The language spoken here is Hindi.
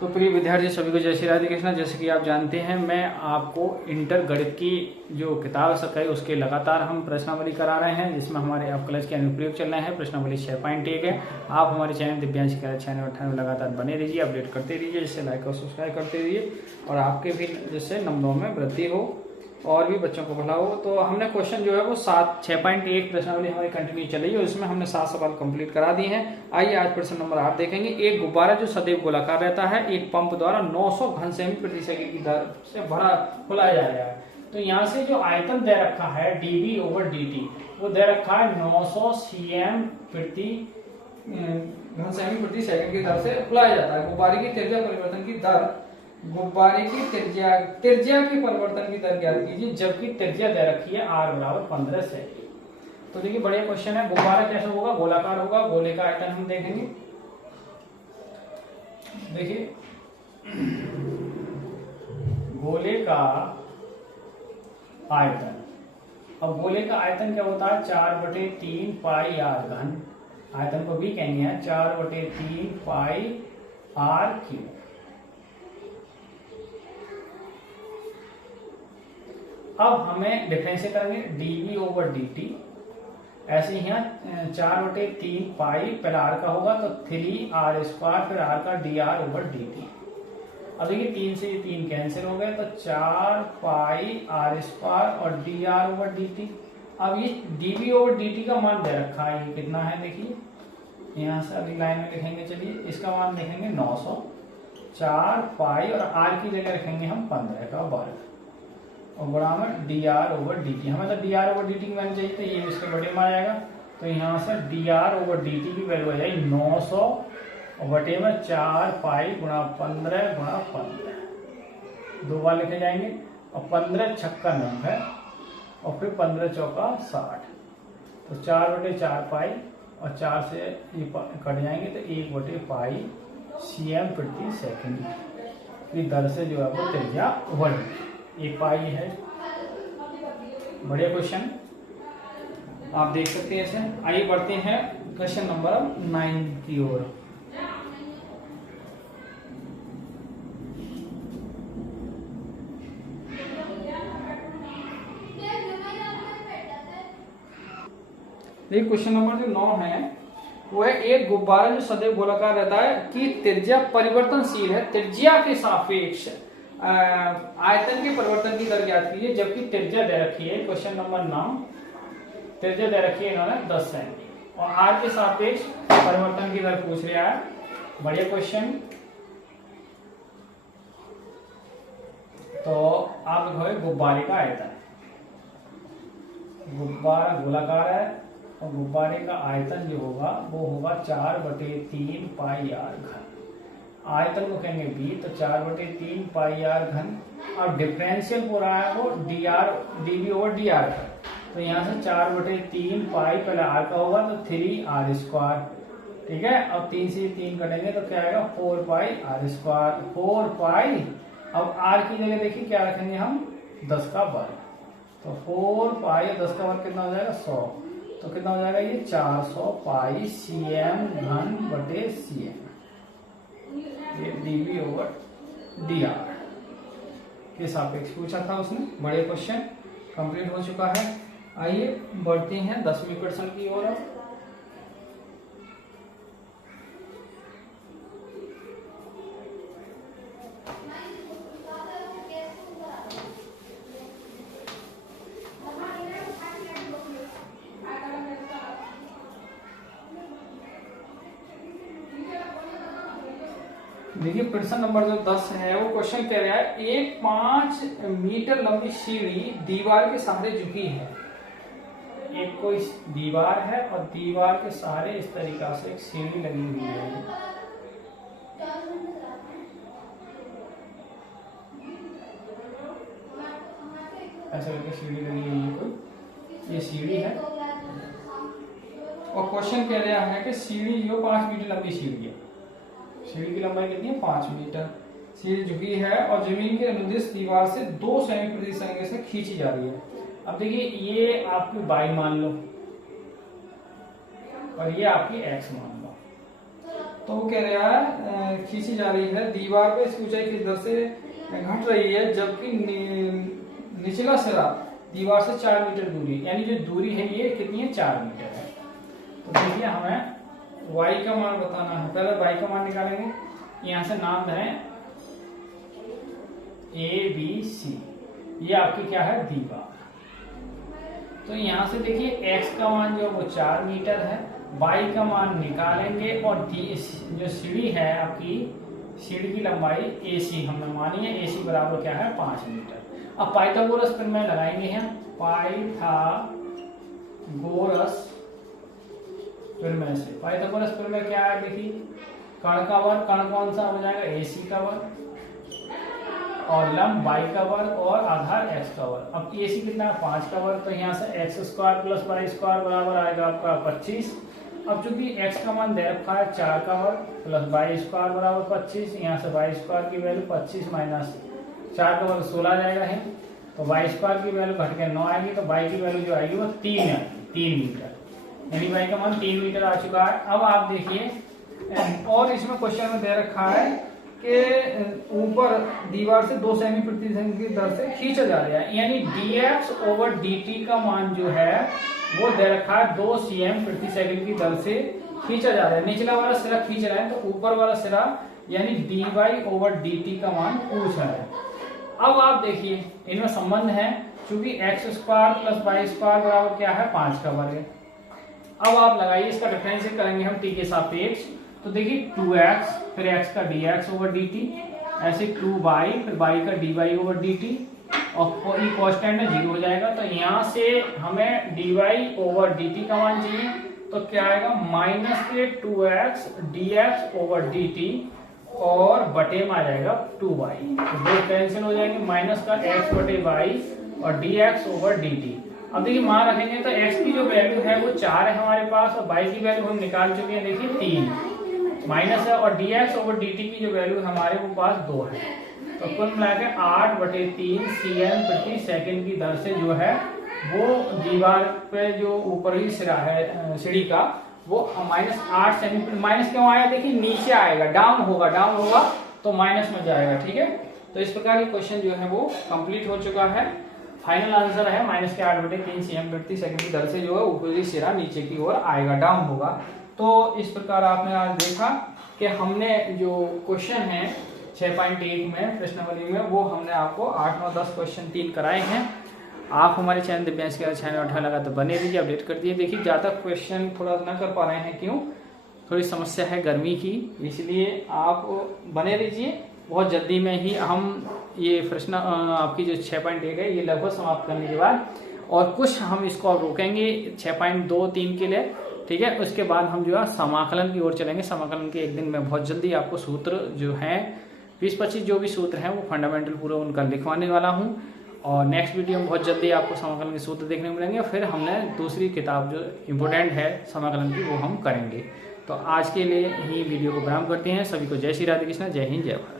तो प्रिय विद्यार्थी सभी को जय श्री राधे कृष्णा। जैसे कि आप जानते हैं, मैं आपको इंटर गणित की जो किताब है उसके लगातार हम प्रश्नावली करा रहे हैं, जिसमें हमारे अवकलज के अनुप्रयोग चल रहे हैं। प्रश्नावली 6.1 है। आप हमारे चैनल दिव्यांश शिकायत चैनल 98 में लगातार बने रहिए, अपडेट करते रहिए, जिससे लाइक और सब्सक्राइब करते रहिए और आपके भी जिससे नंबरों में वृद्धि हो और भी बच्चों को भला हो। तो हमने क्वेश्चन जो है वो 6.1 प्रश्नावली हमारी कंटिन्यू चली है, उसमें हमने 7 सवाल कंप्लीट करा दिए हैं। आइए आज प्रश्न नंबर 8 देखेंगे। एक गुब्बारा जो सदैव गोलाकार रहता है, एक पंप द्वारा 900 घन सेमी प्रति सेकंड की दर से फुलाया जा रहा है। तो यहाँ से जो आयतन दे रखा है dv/dt, वो दे रखा है 900 cm प्रति घन सेमी प्रति सेकंड की दर से फुलाया जाता है। गुब्बारे की त्रिज्या परिवर्तन की दर, गुब्बारे की त्रिज्या की परिवर्तन की दर ज्ञात कीजिए, जबकि त्रिज्या दे रखी है r बराबर 15 सेमी। तो देखिए बढ़िया क्वेश्चन है। गुब्बारा कैसा होगा? गोलाकार होगा। गोले का आयतन हम देखेंगे। देखिए गोले का आयतन, अब गोले का आयतन क्या होता है? 4/3 पाई r घन। आयतन को भी कहेंगे 4/3 पाई r क्यूब। अब हमें डिफरेंशिएट करेंगे dv/dt। ऐसे ही यहाँ 4/3 पाई पहले r का होगा तो 3r स्क्वायर, फिर r का dr/dt। अब देखिए 3 से ये 3 कैंसिल हो गए तो 4 पाई r स्क्वायर और dr/dt। अब ये dv/dt का मान दे रखा है, ये कितना है देखिए यहाँ से अगली लाइन में लिखेंगे। चलिए इसका मान लिखेंगे 900। 4 पाई और r की जगह रखेंगे हम 15 का वर्ग और बराबर dr/dt। हमें तो dr/dt की वैल्यू चाहिए, तो ये इसके बटे में आ जाएगा। तो यहाँ से dr/dt की वैल्यू आ जाएगी 900 और बटे में 4 पाई गुणा 15 गुणा 15, 2 बार लिखे जाएंगे और 15 छक्का 9 है और फिर 15 चौका 60। तो 4/4 पाई और 4 से ये कट जाएंगे तो 1/पाई cm प्रति सेकंड की दर से जो है वो त्रिज्या बढ़ेगी। एक पाई है। बढ़िया क्वेश्चन, आप देख सकते हैं ऐसे। आइए बढ़ते हैं क्वेश्चन नंबर 9 की ओर। देखिए क्वेश्चन नंबर जो 9 है वो है, एक गुब्बारा जो सदैव गोलाकार रहता है कि त्रिज्या परिवर्तनशील है, त्रिज्या के सापेक्ष आयतन के परिवर्तन की दर ज्ञात कीजिए, जबकि त्रिज्या दे रखी है। क्वेश्चन नंबर 9, त्रिज्या दे रखी है इन्होंने 10 सेमी और r के सापेक्ष परिवर्तन की दर पूछ रहा है। बढ़िया क्वेश्चन। तो आप लिखोगे गुब्बारे का आयतन। गुब्बारा गोलाकार है और गुब्बारे का आयतन जो होगा वो होगा 4/3 पाई r घन। आयतन को कहेंगे b, तो 4/3 पाई r घन। और डिफरेंशियल हो रहा है वो dv/dr का। तो यहाँ से 4/3 पाई पहले r का होगा तो 3r स्क्वायर, ठीक है। अब 3 से 3 कटेंगे तो क्या आएगा? 4 पाई r स्क्वायर, 4 पाई। अब r की जगह देखिए क्या रखेंगे हम? 10 का वर्ग। तो 4 पाई 10 का वर्ग कितना हो जाएगा? 100। तो कितना हो जाएगा ये? 400 पाई cm घन बटे cm। ये dv/dr के सापेक्ष पूछा था उसने। बड़े क्वेश्चन कंप्लीट हो चुका है। आइए बढ़ते हैं 10वें प्रश्न की ओर। देखिए प्रश्न नंबर जो 10 है वो क्वेश्चन कह रहा है, एक 5 मीटर लंबी सीढ़ी दीवार के सहारे झुकी है। एक कोई दीवार है और दीवार के सहारे इस तरीका से एक सीढ़ी लगी हुई है। ऐसे करके सीढ़ी लगी हुई है कोई, ये सीढ़ी है। और क्वेश्चन कह रहा है कि सीढ़ी जो 5 मीटर लंबी सीढ़ी है, सीढ़ी की लंबाई कितनी है? 5 मीटर। सीढ़ी झुकी है और जमीन के अनुदिश दीवार से 2 सेमी प्रति सेकंड से खींची जा रही है। अब देखिए ये आपकी y मान लो और ये आपकी x मान लो। तो वो कह रहा है खींची जा रही है दीवार पे इसकी ऊंचाई किस दर से घट रही है, जबकि निचला सिरा दीवार से 4 मीटर दूरी, यानी जो दूरी है ये कितनी है, 4 मीटर है। तो देखिए हमें y का मान बताना है। पहले y का मान निकालेंगे, यहाँ से नाम धरें ABC, ये आपकी क्या है, दीवार। तो यहाँ से देखिए x का मान जो वो 4 मीटर है, y का मान निकालेंगे और जो सीढ़ी है आपकी, सीढ़ी की लंबाई AC हमने मानी है, AC बराबर क्या है, 5 मीटर। अब पाइथागोरस प्रमेय लगाएंगे हम, पाइथागोरस प्रमेय क्या है, देखिए कर्ण का वर्ग, कर्ण कौन सा हो जाएगा, AC का वर्ग, और लंब y का वर्ग और आधार x का वर्ग। अब AC कितना है, 5 का वर्ग, तो यहाँ से x square plus y square बराबर आएगा आपका 25। अब चूंकि x का मान दे रखा है 4 का वर्ग प्लस y स्क्वायर बराबर 25, यहाँ से y स्क्वायर की वैल्यू 25 माइनस 4 का वर्ग 16 जाएगा है, तो y स्क्वायर की वैल्यू घट के 9 आएगी, तो y की वैल्यू जो आएगी वो 3 मीटर, यानी y का मान 3 मीटर आ चुका है। अब आप देखिए, और इसमें क्वेश्चन में दे रखा है कि ऊपर दीवार से 2 सेमी प्रति सेकंड की दर से खींचा जा रहा है, यानी dx/dt का मान जो है वो दे रखा है 2 cm प्रति सेकंड की दर से खींचा जा रहा है। निचला वाला सिरा खींच रहा है, तो ऊपर वाला सिरा यानी dy/dt का मान पूछ रहा है। अब आप देखिए इनमें संबंध है, क्योंकि x square plus y square बराबर क्या है, 5 का वर्ग है। अब आप लगाइए, इसका डिफरेंशिएट करेंगे हम t के सापेक्ष, तो देखिए 2x फिर x का dx/dt, ऐसे 2y फिर y का dy/dt, और ये कांस्टेंट है 0 हो जाएगा। तो यहाँ से हमें dy/dt का मान चाहिए, तो क्या आएगा, माइनस के 2x dx/dt और बटे में आ जाएगा 2y, तो दो कैंसिल हो जाएंगे, माइनस का x बटे y और dx/dt। अब देखिए मान रखेंगे तो x की जो वैल्यू है वो 4 है हमारे पास, और y की वैल्यू हम निकाल चुके हैं, देखिए 3 माइनस है, और dx/dt की जो वैल्यू हमारे पास 2 है, तो कुल मिलाकर 8/3 cm प्रति सेकंड की दर से जो है वो दीवार पे जो ऊपरी सिरा है सीढ़ी का वो -8 सेमी, माइनस क्यों आया, देखिए नीचे आएगा, डाउन होगा तो माइनस में जाएगा, ठीक है। तो इस प्रकार ये क्वेश्चन जो है वो कंप्लीट हो चुका है। फाइनल आंसर है -8/3 cm प्रति सेकंड की दर से जो है ऊपरी सिरा नीचे की ओर आएगा, डाउन होगा। तो इस प्रकार आपने आज देखा कि हमने जो क्वेश्चन है 6.1 में प्रश्नावली में, वो हमने आपको 8, 9, 10 क्वेश्चन 3 कराए हैं। आप हमारे चैनल दिव्यांश के चैनल अच्छा लगा तो बने रहिए, अपडेट कर दिए। देखिए ज़्यादा क्वेश्चन थोड़ा ना कर पा रहे हैं, क्यों, थोड़ी समस्या है गर्मी की, इसलिए आप बने रहिए। बहुत जल्दी में ही हम ये प्रश्न आपकी जो 6.1 है ये लगभग समाप्त करने के बाद, और कुछ हम इसको रोकेंगे 6.2-3 के लिए, ठीक है। उसके बाद हम जो है समाकलन की ओर चलेंगे। समाकलन के एक दिन में बहुत जल्दी आपको सूत्र जो है 20-25 जो भी सूत्र हैं वो फंडामेंटल पूरा उनका लिखवाने वाला हूँ, और नेक्स्ट वीडियो में बहुत जल्दी आपको समाकलन के सूत्र देखने मिलेंगे। फिर हमने दूसरी किताब जो इम्पोर्टेंट है समाकलन की वो हम करेंगे। तो आज के लिए ही वीडियो को विराम करते हैं। सभी को जय श्री राधे कृष्ण, जय हिंद, जय भारत।